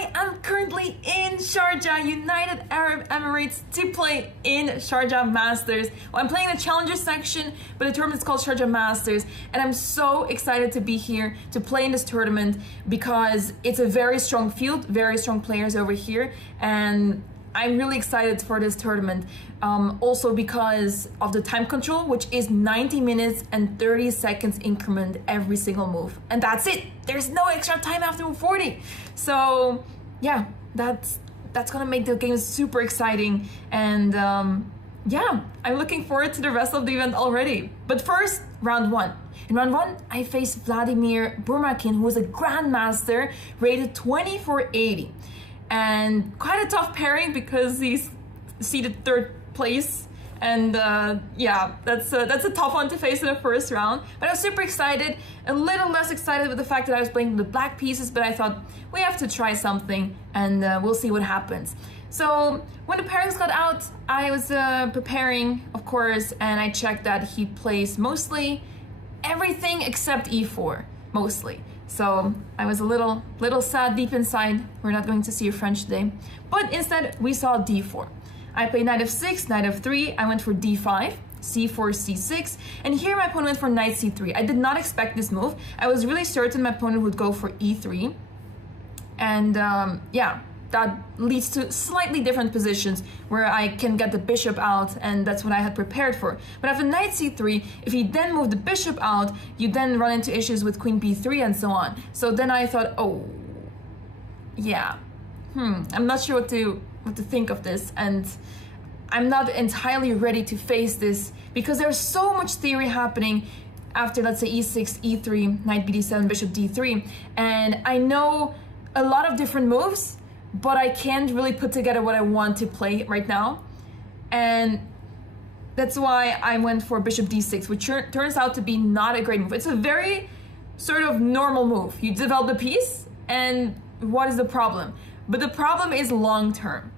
I am currently in Sharjah, United Arab Emirates, to play in Sharjah Masters. Well, I'm playing the Challenger section, but the tournament is called Sharjah Masters, and I'm so excited to be here to play in this tournament because it's a very strong field, very strong players over here, and I'm really excited for this tournament. Also because of the time control, which is 90 minutes and 30 seconds increment every single move. And that's it. There's no extra time after move 40. So yeah, that's gonna make the game super exciting. And yeah, I'm looking forward to the rest of the event already. But first, round one. In round one, I faced Vladimir Burmakin, who was a Grandmaster, rated 2480. And quite a tough pairing because he's seeded third place, and yeah, that's a tough one to face in the first round. But I was super excited, a little less excited with the fact that I was playing the black pieces, but I thought we have to try something, and we'll see what happens. So when the pairings got out, I was preparing, of course, and I checked that he plays mostly everything except e4, mostly. So I was a little sad deep inside. We're not going to see a French today. But instead, we saw d4. I played knight f6, knight f3. I went for d5, c4, c6. And here my opponent went for knight c3. I did not expect this move. I was really certain my opponent would go for e3. And yeah, that leads to slightly different positions where I can get the bishop out, and that's what I had prepared for. But after knight c3, if you then move the bishop out, you then run into issues with queen b3 and so on. So then I thought, oh, yeah, I'm not sure what to think of this, and I'm not entirely ready to face this because there's so much theory happening after, let's say, e6, e3, knight bd7, bishop d3, and I know a lot of different moves, but I can't really put together what I want to play right now. And that's why I went for bishop d6, which turns out to be not a great move. It's a very sort of normal move. You develop the piece, and what is the problem? But the problem is long term.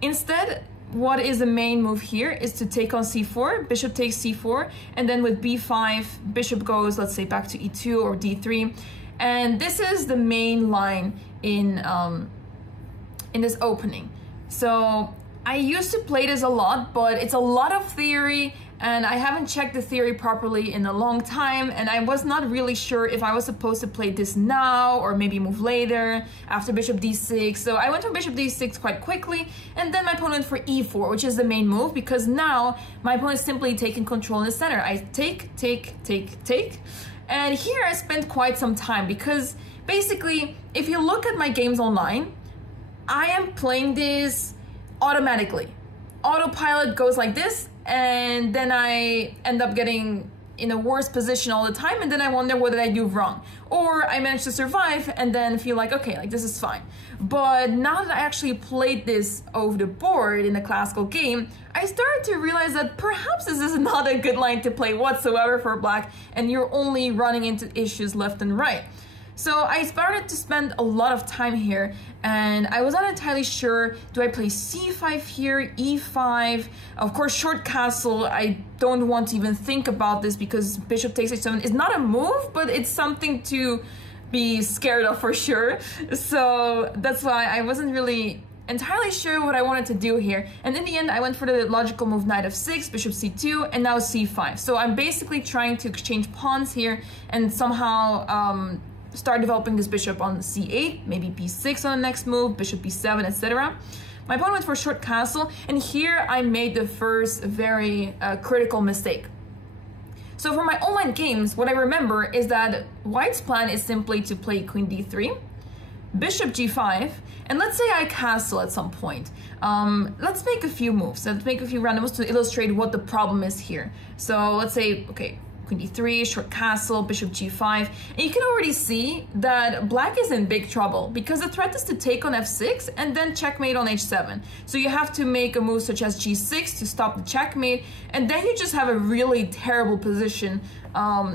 Instead, what is the main move here is to take on c4, bishop takes c4, and then with b5, bishop goes, let's say, back to e2 or d3. And this is the main line in this opening. So I used to play this a lot, but it's a lot of theory, and I haven't checked the theory properly in a long time, and I was not really sure if I was supposed to play this now or maybe move later after bishop d6. So I went for bishop d6 quite quickly, and then my opponent for e4, which is the main move, because now my opponent is simply taking control in the center. I take, and here I spent quite some time because basically, if you look at my games online, I am playing this automatically. Autopilot goes like this, and then I end up getting in a worse position all the time, and then I wonder what did I do wrong. Or I managed to survive and then feel like, okay, like this is fine. But now that I actually played this over the board in a classical game, I started to realize that perhaps this is not a good line to play whatsoever for black, and you're only running into issues left and right. So I started to spend a lot of time here, and I was not entirely sure, do I play c5 here, e5? Of course, short castle, I don't want to even think about this because bishop takes h7 is not a move, but it's something to be scared of for sure. So that's why I wasn't really entirely sure what I wanted to do here. And in the end, I went for the logical move knight f6, bishop c2, and now c5. So I'm basically trying to exchange pawns here and somehow start developing this bishop on c8, maybe b6 on the next move, bishop b7, etc. My opponent went for short castle, and here I made the first very critical mistake. So for my online games, what I remember is that white's plan is simply to play queen d3, bishop g5, and let's say I castle at some point. Let's make a few moves. Let's make a few random moves to illustrate what the problem is here. So let's say, okay, queen d3, short castle, bishop g5, and you can already see that black is in big trouble because the threat is to take on f6 and then checkmate on h7. So you have to make a move such as g6 to stop the checkmate, and then you just have a really terrible position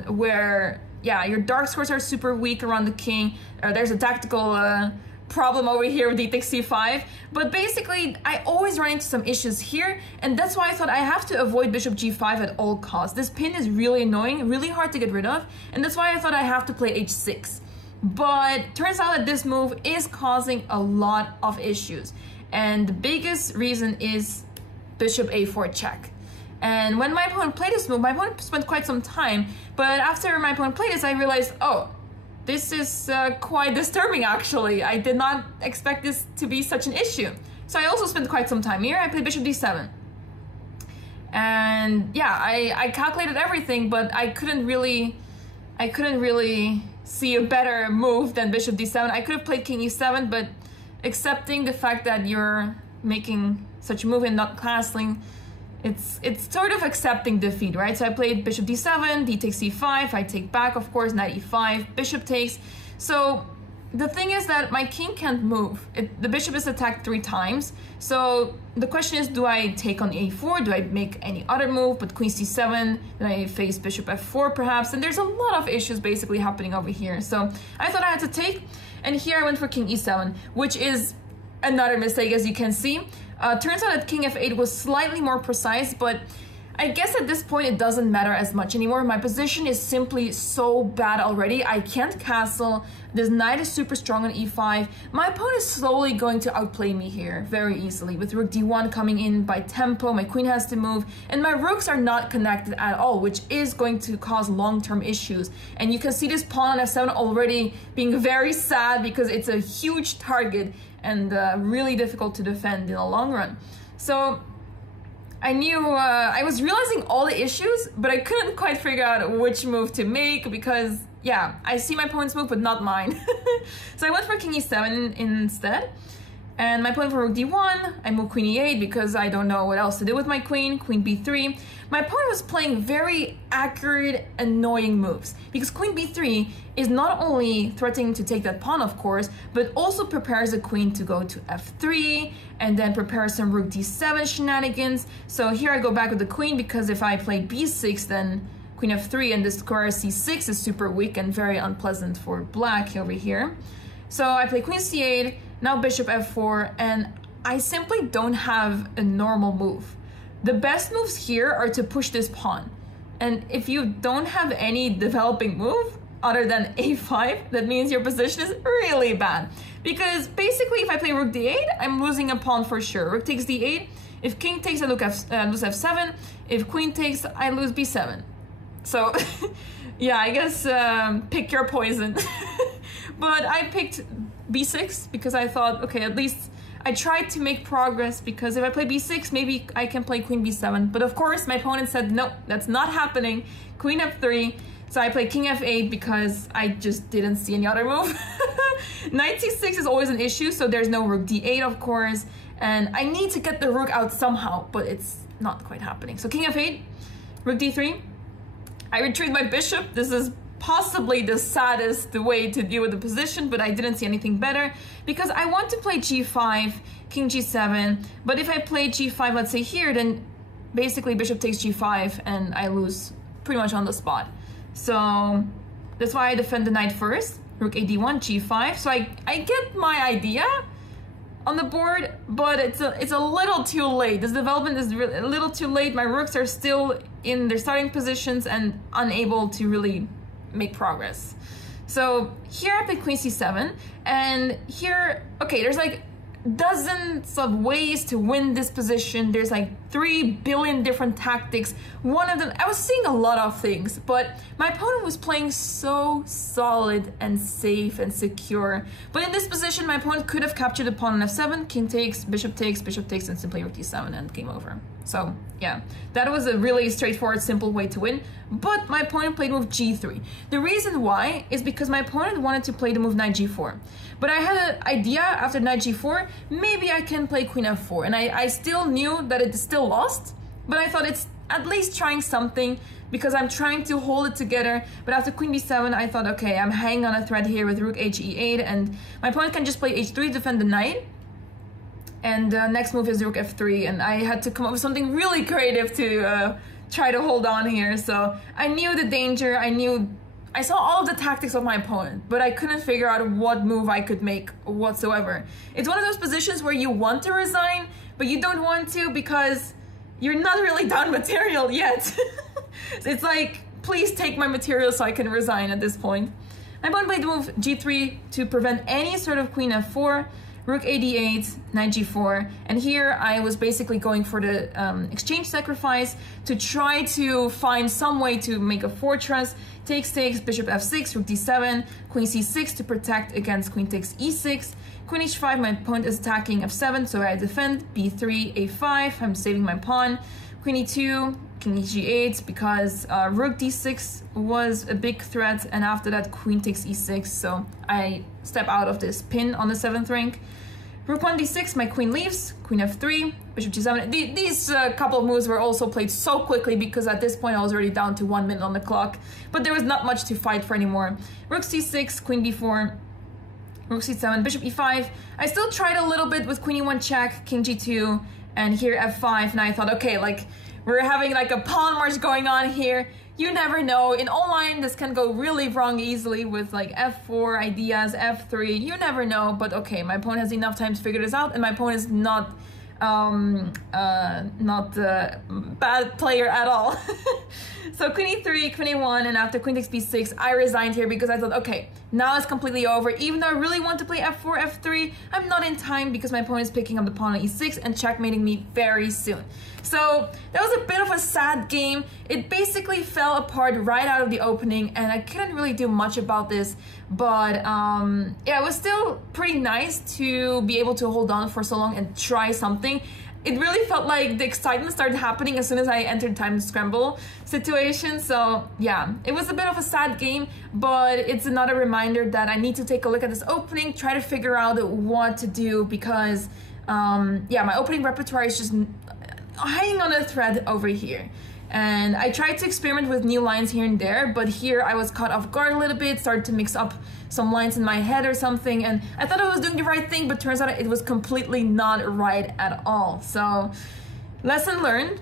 where, yeah, your dark squares are super weak around the king. There's a tactical problem over here with d takes c5, but basically I always run into some issues here, and that's why I thought I have to avoid bishop g5 at all costs. This pin is really annoying, really hard to get rid of, and that's why I thought I have to play h6. but turns out that this move is causing a lot of issues. And the biggest reason is bishop a4 check. And when my opponent played this move, my opponent spent quite some time, but after my opponent played this, I realized, oh, this is quite disturbing actually. I did not expect this to be such an issue. So I also spent quite some time here. I played bishop d7. And yeah, I calculated everything, but I couldn't really see a better move than bishop d7. I could have played king e7, but accepting the fact that you're making such a move and not castling, it's sort of accepting defeat, right? So I played bishop d7, d takes c5, I take back, of course, knight e5, bishop takes. So the thing is that my king can't move. The bishop is attacked 3 times. So the question is, do I take on a4? Do I make any other move? But queen c7, then I face bishop f4 perhaps. And there's a lot of issues basically happening over here. So I thought I had to take. And here I went for king e7, which is another mistake, as you can see. Turns out that king f8 was slightly more precise, but I guess at this point it doesn't matter as much anymore. My position is simply so bad already. I can't castle. This knight is super strong on e5. My opponent is slowly going to outplay me here very easily, with rook d1 coming in by tempo. My queen has to move, and my rooks are not connected at all, which is going to cause long-term issues. And you can see this pawn on f7 already being very sad because it's a huge target and really difficult to defend in the long run. So I knew, I was realizing all the issues, but I couldn't quite figure out which move to make because, yeah, I see my opponent's move, but not mine. So I went for king e7 instead. And my opponent for rook d1, I moved queen e8 because I don't know what else to do with my queen, queen b3. My opponent was playing very accurate, annoying moves because queen b3 is not only threatening to take that pawn, of course, but also prepares the queen to go to f3 and then prepares some rook d7 shenanigans. So here I go back with the queen because if I play b6, then queen f3 and this square c6 is super weak and very unpleasant for black over here. So I play queen c8, now bishop f4, and I simply don't have a normal move. The best moves here are to push this pawn. And if you don't have any developing move other than a5, that means your position is really bad. Because basically if I play rook d8, I'm losing a pawn for sure. Rook takes d8. If king takes, I lose f7. If queen takes, I lose b7. So yeah, I guess pick your poison. But I picked b6 because I thought, okay, at least I tried to make progress, because if I play b6, maybe I can play queen b7. But of course, my opponent said, no, that's not happening. Queen f3. So I played king f8 because I just didn't see any other move. Knight c6 is always an issue, so there's no rook d8, of course. And I need to get the rook out somehow, but it's not quite happening. So king f8, rook d3. I retreat my bishop. This is possibly the saddest way to deal with the position, but I didn't see anything better because I want to play g5, king g7, but if I play g5, let's say here, then basically bishop takes g5 and I lose pretty much on the spot. So that's why I defend the knight first, rook ad1, g5. So I get my idea on the board, but it's a little too late. This development is a little too late. My rooks are still in their starting positions and unable to really make progress. So here I pick queen c7, and here, okay, there's like dozens of ways to win this position. There's like 3 billion different tactics. One of them, I was seeing a lot of things, but my opponent was playing so solid and safe and secure. But in this position, my opponent could have captured the pawn on f7, king takes, bishop takes, and simply rook d7 and game over. So yeah, that was a really straightforward, simple way to win. But my opponent played move g3. The reason why is because my opponent wanted to play the move knight g4. But I had an idea after knight g4, maybe I can play queen f4. And I still knew that it's still lost, but I thought it's at least trying something because I'm trying to hold it together. But after queen b7, I thought, okay, I'm hanging on a thread here with rook he8, and my opponent can just play h3 to defend the knight. And next move is rook f3, and I had to come up with something really creative to try to hold on here. So I knew the danger, I saw all of the tactics of my opponent, but I couldn't figure out what move I could make whatsoever. It's one of those positions where you want to resign, but you don't want to because you're not really down material yet. It's like, please take my material so I can resign at this point. My opponent played the move g3 to prevent any sort of queen f4, rook a8, knight g4, and here I was basically going for the exchange sacrifice to try to find some way to make a fortress. Takes, bishop f6, rook d7, queen c6 to protect against queen takes e6, queen h5, my opponent is attacking f7, so I defend, b3, a5, I'm saving my pawn, queen e2, king g8, because rook d6 was a big threat, and after that queen takes e6, so I step out of this pin on the 7th rank. Rook 1 d6, my queen leaves, queen f3, bishop g7. These couple of moves were also played so quickly because at this point I was already down to 1 minute on the clock, but there was not much to fight for anymore. Rook c6, queen b4, rook c7, bishop e5. I still tried a little bit with queen e1 check, king g2, and here f5, and I thought, okay, like, we're having like a pawn march going on here. You never know. In online, this can go really wrong easily with like f4 ideas, f3. You never know, but okay, my opponent has enough time to figure this out, and my opponent is not a bad player at all. So queen e3, queen a1, and after queen takes b6, I resigned here because I thought, okay, now it's completely over. Even though I really want to play f4, f3, I'm not in time because my opponent is picking up the pawn on e6 and checkmating me very soon. So that was a bit of a sad game. It basically fell apart right out of the opening, and I couldn't really do much about this. But yeah, it was still pretty nice to be able to hold on for so long and try something. It really felt like the excitement started happening as soon as I entered time to scramble situation. So yeah, it was a bit of a sad game, but it's another reminder that I need to take a look at this opening, try to figure out what to do, because yeah, my opening repertoire is just hanging on a thread over here. And I tried to experiment with new lines here and there, but here I was caught off guard a little bit, started to mix up some lines in my head or something, and I thought I was doing the right thing, but turns out it was completely not right at all. So, lesson learned.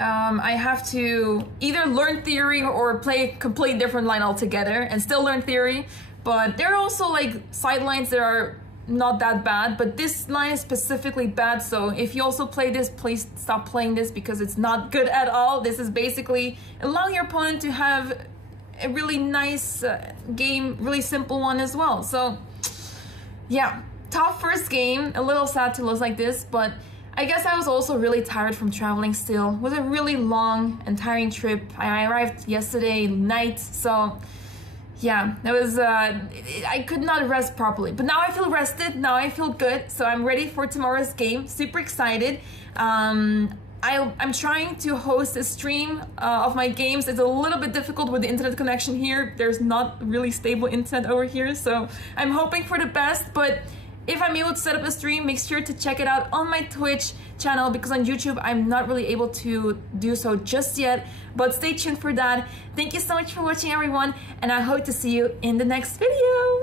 I have to either learn theory or play a completely different line altogether and still learn theory, but there are also like side lines that are not that bad, but this line is specifically bad, so if you also play this, please stop playing this because it's not good at all. This is basically allowing your opponent to have a really nice game, really simple one as well. So yeah, tough first game, a little sad to lose like this, but I guess I was also really tired from traveling still. It was a really long and tiring trip. I arrived yesterday night, so yeah, that was, I could not rest properly, but now I feel rested, now I feel good, so I'm ready for tomorrow's game, super excited. I'm trying to host a stream of my games. It's a little bit difficult with the internet connection here. There's not really stable internet over here, so I'm hoping for the best, but if I'm able to set up a stream, make sure to check it out on my Twitch channel, because on YouTube I'm not really able to do so just yet, but stay tuned for that. Thank you so much for watching, everyone, and I hope to see you in the next video.